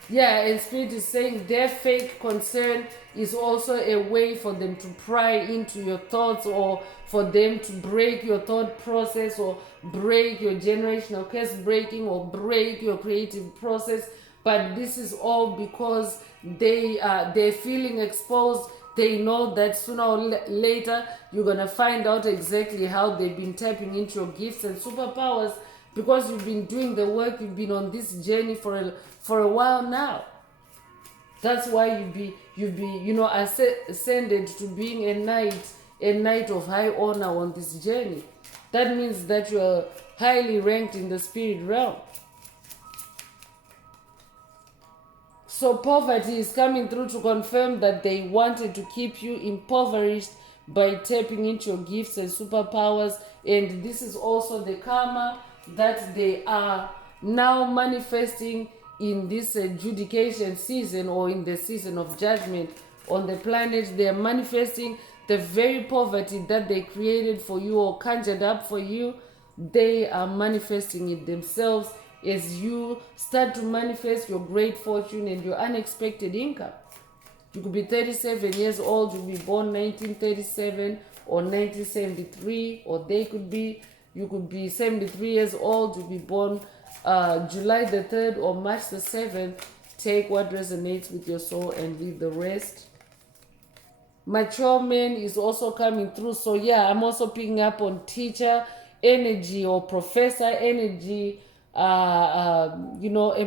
Yeah, and Spirit is saying their fake concern is also a way for them to pry into your thoughts, or for them to break your thought process, or break your generational curse breaking, or break your creative process. But this is all because they're feeling exposed. They know that sooner or later you're gonna find out exactly how they've been tapping into your gifts and superpowers, because you've been doing the work. You've been on this journey for a while now. That's why you've been ascended to being a knight of high honor on this journey. That means that you are highly ranked in the spirit realm. So poverty is coming through to confirm that they wanted to keep you impoverished by tapping into your gifts and superpowers. And this is also the karma that they are now manifesting in this adjudication season, or in the season of judgment on the planet. They are manifesting the very poverty that they created for you or conjured up for you. They are manifesting it themselves as you start to manifest your great fortune and your unexpected income. You could be 37 years old, you'll be born 1937 or 1973, or you could be 73 years old, you'll be born July the 3rd or March the 7th. Take what resonates with your soul and leave the rest. Mature man is also coming through. So yeah, I'm also picking up on teacher energy or professor energy. A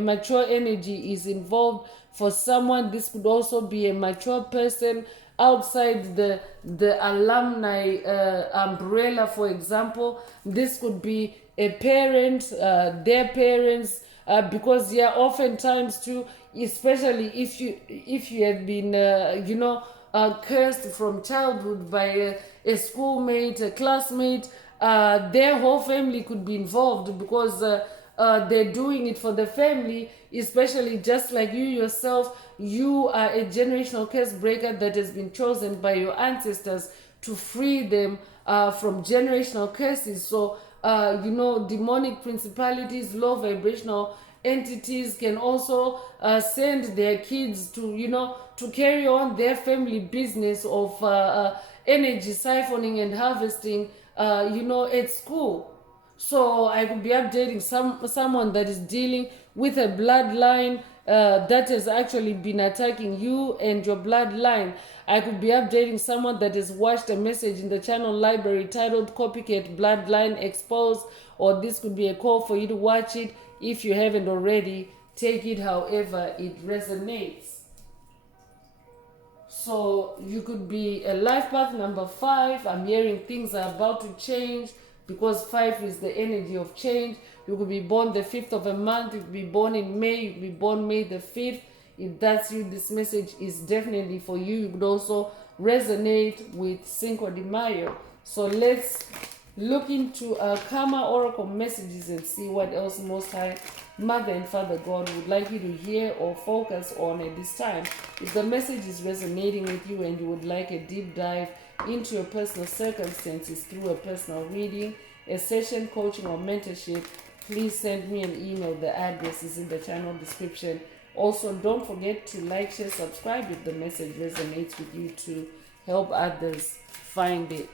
mature energy is involved for someone. This could also be a mature person outside the alumni umbrella. For example, this could be a parent, their parents, because yeah, oftentimes too, especially if you have been cursed from childhood by a schoolmate, a classmate, their whole family could be involved, because they're doing it for the family. Especially just like you yourself, you are a generational curse breaker that has been chosen by your ancestors to free them from generational curses. So demonic principalities, low vibrational entities can also send their kids to carry on their family business of energy siphoning and harvesting at school. So I could be updating someone that is dealing with a bloodline that has actually been attacking you and your bloodline. I could be updating someone that has watched a message in the channel library titled Copycat Bloodline Exposed, or this could be a call for you to watch it if you haven't already. Take it however it resonates. So you could be a life path number 5. I'm hearing things are about to change, because 5 is the energy of change. You could be born the 5th of a month, you could be born in May, you could be born May the 5th. If that's you, this message is definitely for you. You could also resonate with Cinco de Mayo. So let's look into Karma Oracle messages and see what else Most High Mother and Father God would like you to hear or focus on at this time. If the message is resonating with you and you would like a deep dive into your personal circumstances through a personal reading, a session, coaching, or mentorship, please send me an email. The address is in the channel description. Also, don't forget to like, share, subscribe if the message resonates with you to help others find it.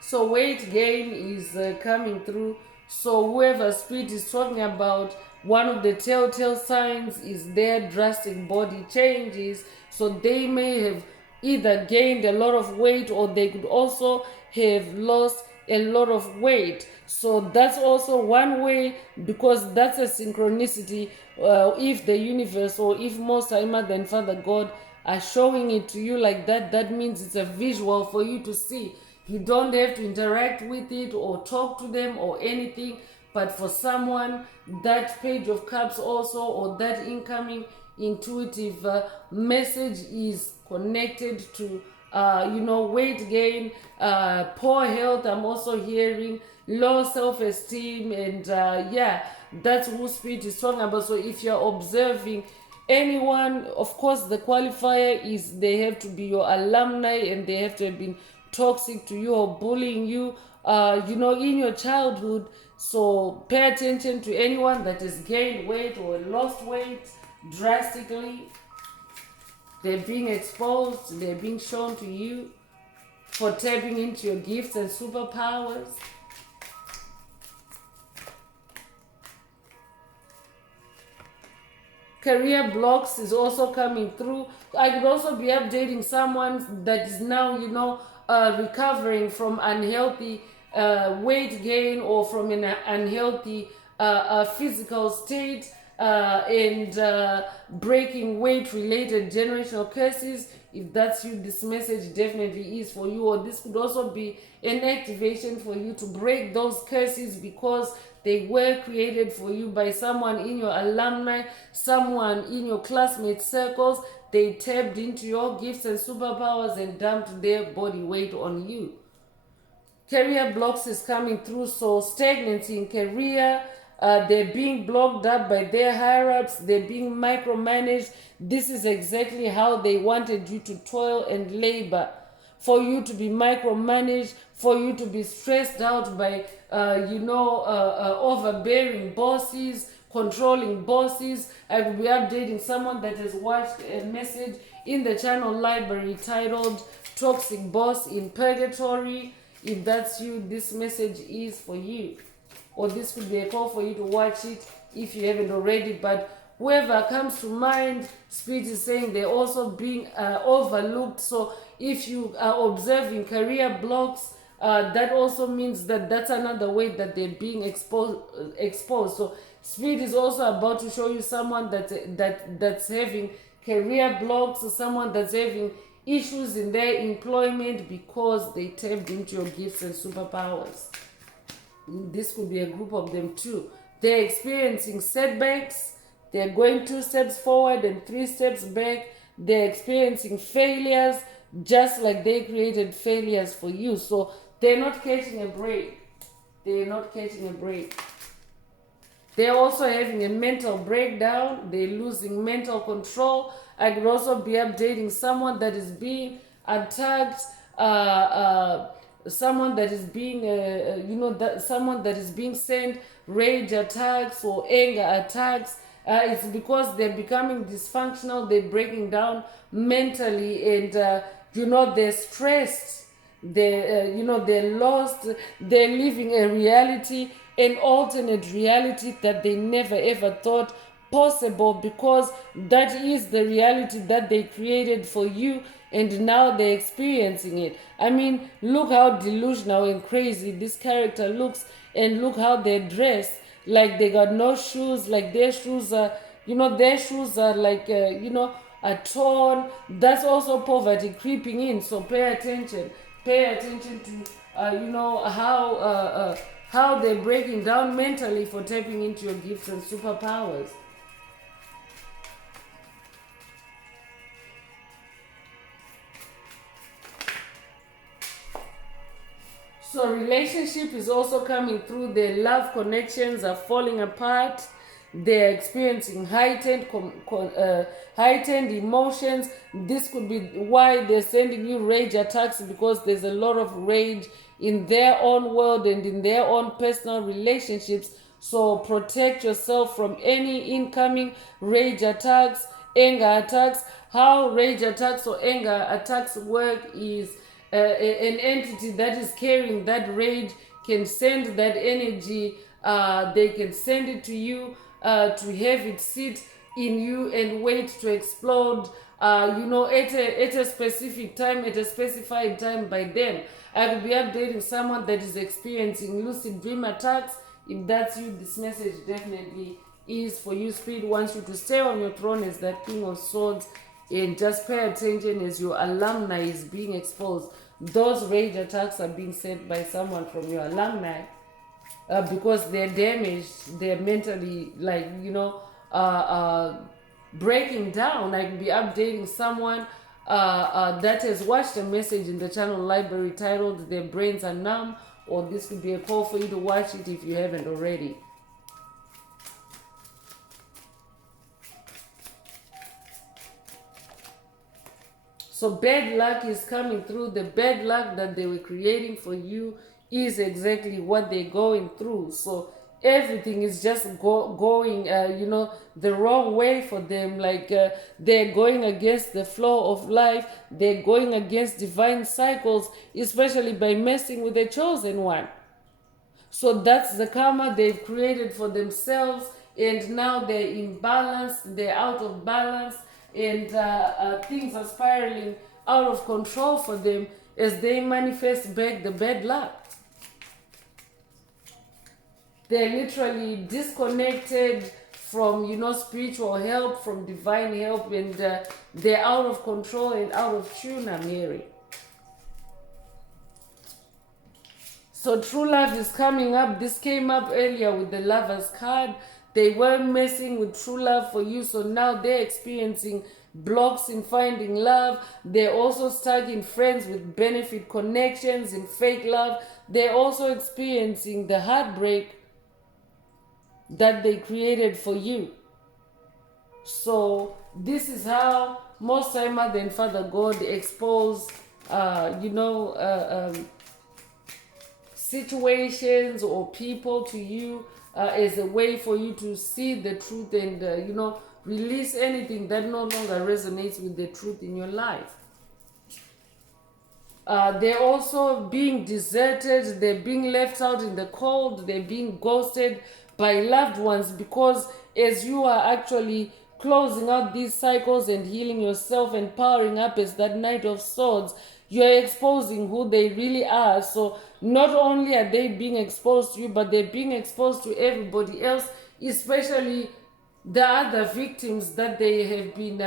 So weight gain is coming through. So whoever spirit is talking about, one of the telltale signs is their drastic body changes. So they may have either gained a lot of weight, or they could also have lost a lot of weight. So that's also one way, because that's a synchronicity. If the universe, or if Most High Mother and Father God are showing it to you like that, that means it's a visual for you to see. You don't have to interact with it or talk to them or anything. But for someone, that Page of Cups also, or that incoming intuitive message is connected to weight gain, poor health. I'm also hearing low self-esteem, and that's who spirit is talking about. So if you're observing anyone, of course the qualifier is they have to be your alumni, and they have to have been toxic to you or bullying you in your childhood. So pay attention to anyone that has gained weight or lost weight drastically. They're being exposed, they're being shown to you for tapping into your gifts and superpowers. Career blocks is also coming through. I could also be updating someone that is now, recovering from unhealthy weight gain, or from an unhealthy physical state, and breaking weight related generational curses. If that's you, this message definitely is for you. Or this could also be an activation for you to break those curses, because they were created for you by someone in your alumni, someone in your classmate circles. They tapped into your gifts and superpowers and dumped their body weight on you. Career blocks is coming through. So stagnancy in career, they're being blocked up by their higher-ups, they're being micromanaged. This is exactly how they wanted you to toil and labor, for you to be micromanaged, for you to be stressed out by overbearing bosses, controlling bosses. I will be updating someone that has watched a message in the channel library titled Toxic Boss in Purgatory. If that's you, this message is for you. Or this could be a call for you to watch it if you haven't already. But whoever comes to mind, Spirit is saying they're also being overlooked. So if you are observing career blocks, that also means that that's another way that they're being exposed. So Spirit is also about to show you someone that's having career blocks, or someone that's having issues in their employment because they tapped into your gifts and superpowers. This could be a group of them too. They're experiencing setbacks. They're going 2 steps forward and 3 steps back. They're experiencing failures, just like they created failures for you. So they're not catching a break. They're not catching a break. They're also having a mental breakdown. They're losing mental control. I could also be updating someone that is being attacked, someone that is being, someone that is being sent rage attacks or anger attacks. It's because they're becoming dysfunctional. They're breaking down mentally, and they're stressed. They're lost. They're living a reality, an alternate reality that they never ever thought possible, because that is the reality that they created for you, and now they're experiencing it. I mean, look how delusional and crazy this character looks, and look how they're dressed. Like they got no shoes, like their shoes are, like, are torn. That's also poverty creeping in. So pay attention. Pay attention to, how how they're breaking down mentally for tapping into your gifts and superpowers. So relationship is also coming through. Their love connections are falling apart. They're experiencing heightened emotions. This could be why they're sending you rage attacks, because there's a lot of rage in their own world and in their own personal relationships. So protect yourself from any incoming rage attacks, anger attacks. How rage attacks or anger attacks work is an entity that is carrying that rage can send that energy. They can send it to you to have it sit in you and wait to explode. At a specific time, at a specified time by them. I will be updating someone that is experiencing lucid dream attacks. If that's you, this message definitely is for you. Spirit wants you to stay on your throne as that King of Swords, and just pay attention as your alumni is being exposed. Those rage attacks are being sent by someone from your alumni because they're damaged, they're mentally, breaking down. I can be updating someone that has watched a message in the channel library titled "Their Brains Are Numb," or this could be a call for you to watch it if you haven't already. So bad luck is coming through. The bad luck that they were creating for you is exactly what they're going through. So everything is just going, the wrong way for them. They're going against the flow of life. They're going against divine cycles, especially by messing with the chosen one. So that's the karma they've created for themselves. And now they're imbalanced. They're out of balance. And things are spiraling out of control for them as they manifest back the bad luck. They're literally disconnected from, spiritual help, from divine help, and they're out of control and out of tune, I'm hearing. So true love is coming up. This came up earlier with the Lover's card. They weren't messing with true love for you, so now they're experiencing blocks in finding love. They're also stuck in friends with benefit connections, in fake love. They're also experiencing the heartbreak that they created for you. So this is how most time Mother and Father God expose, situations or people to you as a way for you to see the truth and, release anything that no longer resonates with the truth in your life. They're also being deserted. They're being left out in the cold. They're being ghosted by loved ones, because as you are actually closing out these cycles and healing yourself and powering up as that Knight of Swords, you're exposing who they really are. So not only are they being exposed to you, but they're being exposed to everybody else, especially the other victims that they have been,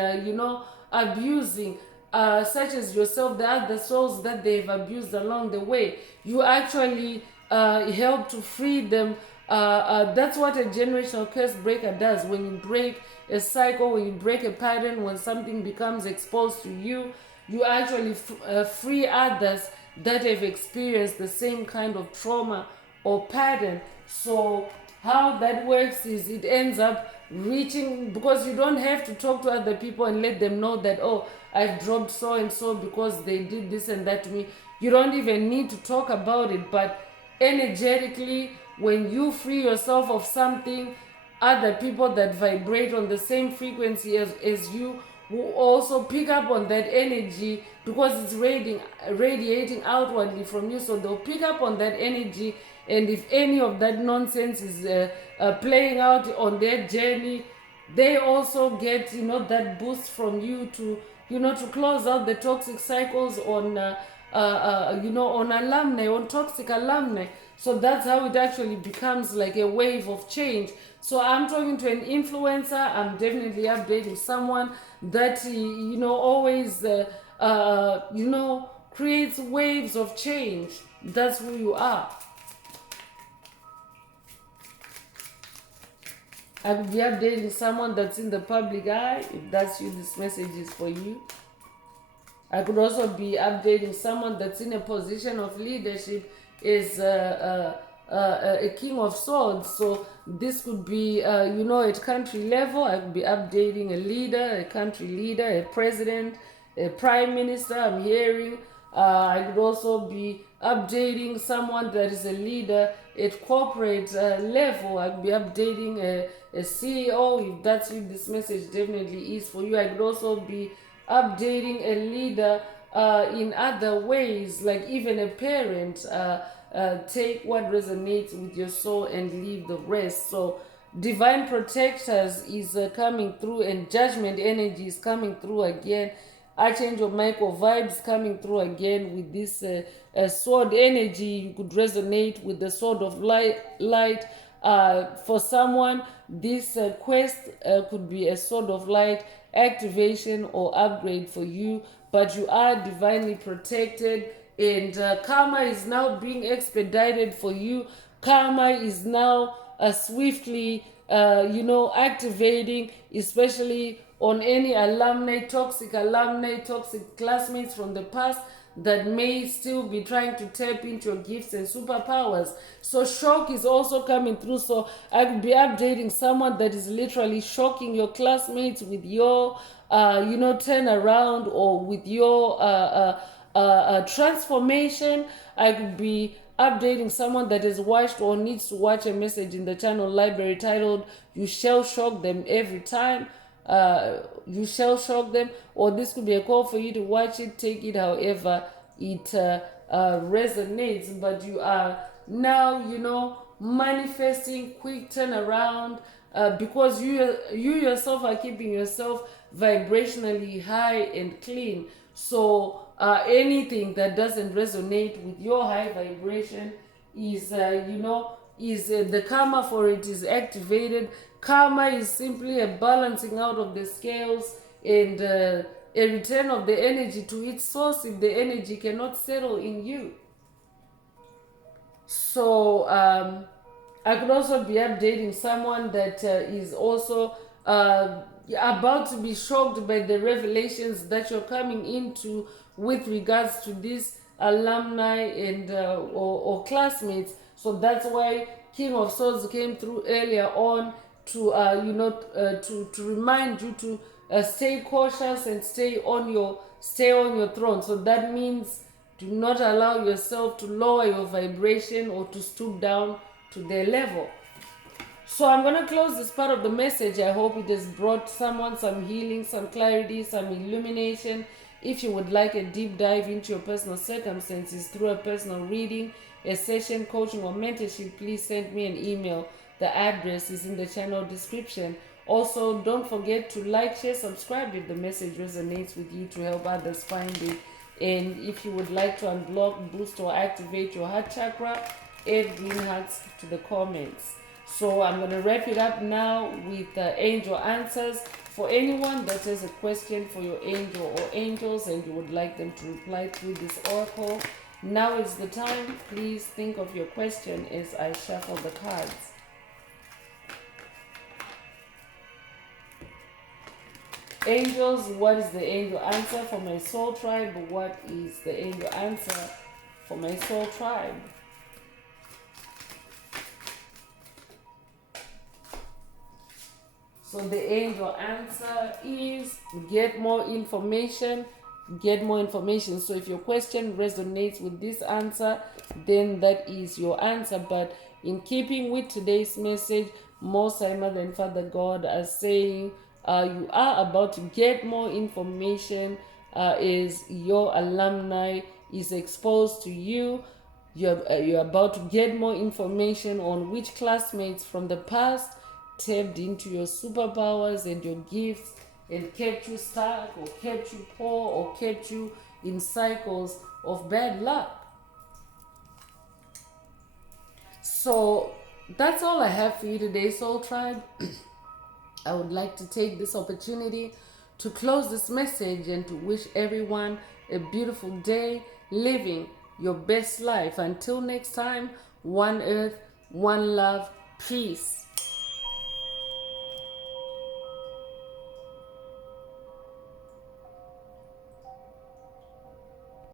abusing, such as yourself, the other souls that they've abused along the way. You actually help to free them. That's what a generational curse breaker does. When you break a cycle, when you break a pattern, when something becomes exposed to you, you actually free others that have experienced the same kind of trauma or pattern. So how that works is it ends up reaching, because you don't have to talk to other people and let them know that, oh, I've dropped so and so because they did this and that to me. You don't even need to talk about it, but energetically, when you free yourself of something, other people that vibrate on the same frequency as you will also pick up on that energy, because it's radiating outwardly from you. So they'll pick up on that energy, and if any of that nonsense is playing out on their journey, they also get, that boost from you to, to close out the toxic cycles on, on alumni, on toxic alumni. So that's how it actually becomes like a wave of change. So I'm talking to an influencer. I'm definitely updating someone that, always, creates waves of change. That's who you are. I could be updating someone that's in the public eye. If that's you, this message is for you. I could also be updating someone that's in a position of leadership, is a king of swords. So this could be, at country level. I could be updating a leader, a country leader, a president, a prime minister. I'm hearing. I could also be updating someone that is a leader at corporate level. I could be updating a CEO. If that's you, this message definitely is for you. I could also be updating a leader in other ways, like even a parent. Take what resonates with your soul and leave the rest. So divine protectors is coming through, and judgment energy is coming through again. Archangel Michael vibes coming through again with this sword energy. You could resonate with the sword of light. For someone, this quest could be a sword of light activation or upgrade for you, but you are divinely protected, and karma is now being expedited for you. Karma is now swiftly activating, especially on any toxic classmates from the past that may still be trying to tap into your gifts and superpowers. So shock is also coming through. So I could be updating someone that is literally shocking your classmates with your turnaround, or with your transformation. I could be updating someone that has watched or needs to watch a message in the channel library titled "You Shall Shock Them Every Time." You shall shock them, or this could be a call for you to watch it, take it however it resonates. But you are now manifesting quick turnaround, because you yourself are keeping yourself vibrationally high and clean. So anything that doesn't resonate with your high vibration is the karma for it is activated. Karma is simply a balancing out of the scales, and a return of the energy to its source if the energy cannot settle in you. So I could also be updating someone that is also about to be shocked by the revelations that you're coming into with regards to this alumni and or classmates. So that's why King of Swords came through earlier on to to remind you to stay cautious and stay on your throne. So that means do not allow yourself to lower your vibration or to stoop down to their level. So I'm going to close this part of the message. I hope it has brought someone some healing, some clarity, some illumination. If you would like a deep dive into your personal circumstances through a personal reading, a session, coaching, or mentorship, please send me an email. The address is in the channel description. Also, don't forget to like, share, subscribe if the message resonates with you, to help others find it. And if you would like to unblock, boost, or activate your heart chakra, add green hearts to the comments. So I'm going to wrap it up now with angel answers. For anyone that has a question for your angel or angels and you would like them to reply through this oracle, now is the time. Please think of your question as I shuffle the cards. Angels, what is the angel answer for my soul tribe? What is the angel answer for my soul tribe? So the angel answer is get more information. Get more information. So if your question resonates with this answer, then that is your answer. But in keeping with today's message, Most High Mother and Father God are saying you are about to get more information as your alumni is exposed to you. You're about to get more information on which classmates from the past tapped into your superpowers and your gifts and kept you stuck or kept you poor or kept you in cycles of bad luck. So that's all I have for you today, Soul Tribe. I would like to take this opportunity to close this message and to wish everyone a beautiful day, living your best life. Until next time, one earth, one love, peace.